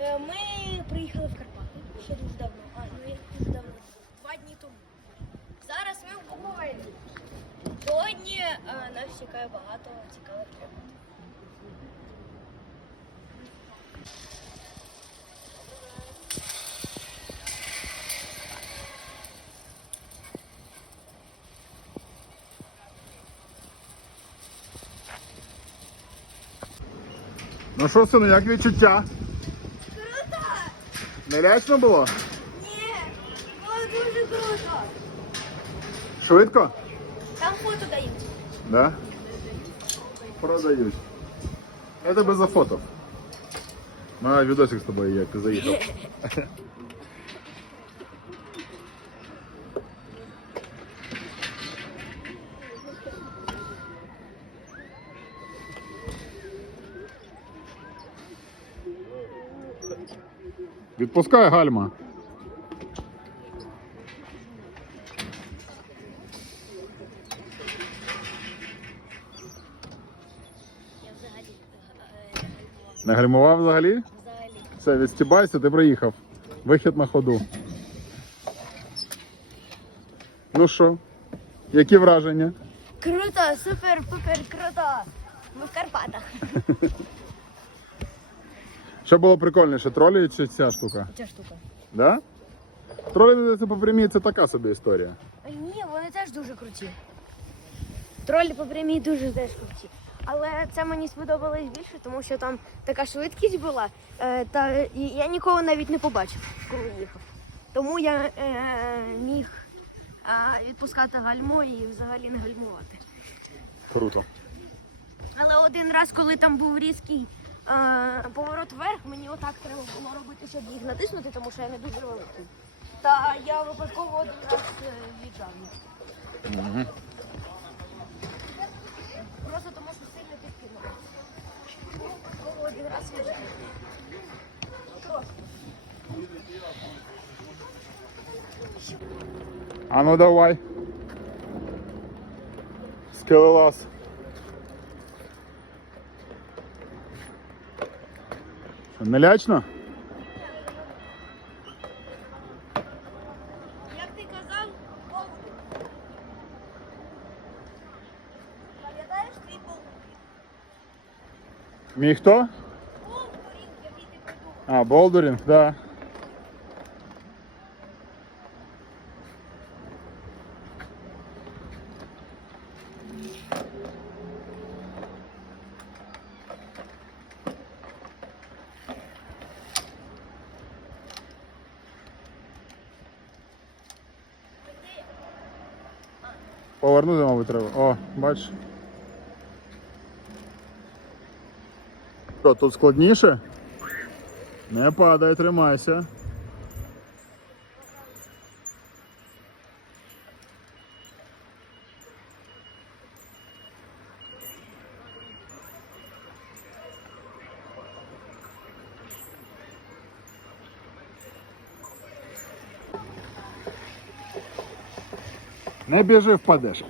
Е, Ми приїхали в Карпати ще дуже давно. А, ну дуже давно. Два дні тому. Зараз ми в Буковелі. Сьогодні е, нас чекає багато цікавих пригод. Ну що, сину, як відчуття? Круто! Не лячно було? Ні! Було дуже круто! Швидко? Там фото дають. Да? Продають. Я тебе зафотав. На відосик з тобою, як ти заїхав. Відпускай гальма. Не гальмував взагалі? взагалі. Все, відстібайся, ти приїхав. Вихід на ходу. Ну що, які враження? Круто, супер, пупер, круто! Ми в Карпатах. Що було прикольніше, тролі чи ця штука? Ця штука. Да? Тролі це по прямій це така собі історія. Ні, вони теж дуже круті. Тролі по прямій дуже теж круті. Але це мені сподобалось більше, тому що там така швидкість була, е, та я нікого навіть не побачив, коли їхав. Тому я е, міг е, відпускати гальмо і взагалі не гальмувати. Круто. Але один раз, коли там був різкий поворот вверх, мені отак треба було робити, щоб їх натиснути, тому що я не дуже великий. Та я випадково один раз е, віджав їх. Просто тому, що сильно підкинули. Один раз віджав. Просто. А ну давай. Скелелаз. Не лячно? Як ти казав, голубі. Пам'ятаєш твій голубі? Мій хто? Болдурінг, який ти придумав. А, так. да. Повернути, мабуть, треба. О, бачиш. Що, тут складніше? Не падай, тримайся. Не біжи, впадеш.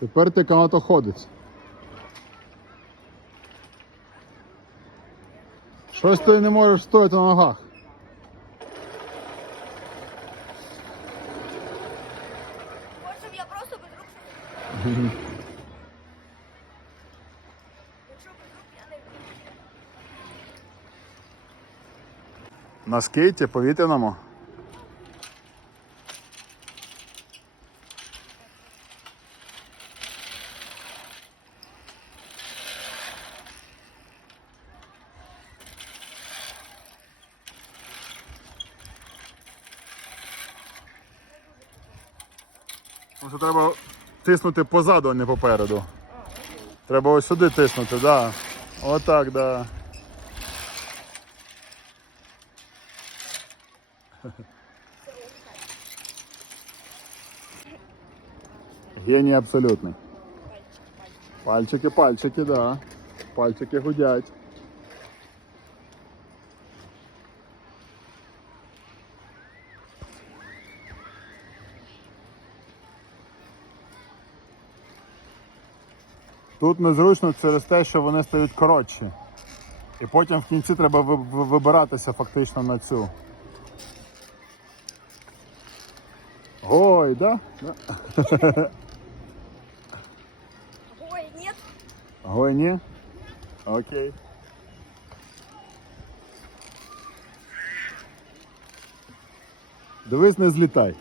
Тепер ти канатоходець. Щось ти не можеш стояти на ногах. Хочеш, я просто без рук? Якщо без рук я не вмію. На скейті повітряному. Може треба тиснути позаду, а не попереду. Треба ось сюди тиснути, так. Да. Отак, так. Да. Геній абсолютний. Пальчики, пальчики, да. Пальчики гудять. Тут незручно через те, що вони стають коротші. І потім в кінці треба ви- ви- вибиратися фактично на цю. Ой, да? да? Ой, ні. Ой, ні? Окей. Дивись, не злітай.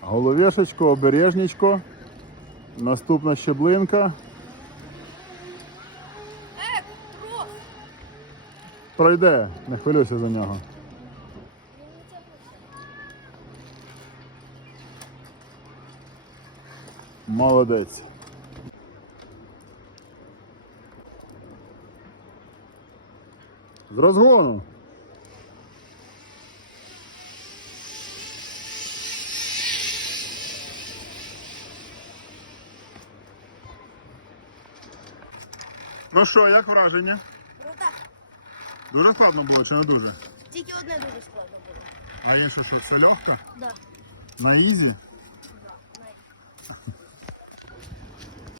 Головешечко, обережничко. Наступна щеблинка. Е. Пройде, не хвилюйся за нього. Молодець. З розгону. Ну що, як враження? Круто. Дуже складно було чи не дуже? Тільки одне дуже складно було. А інше що, все легко? Да. На ізі?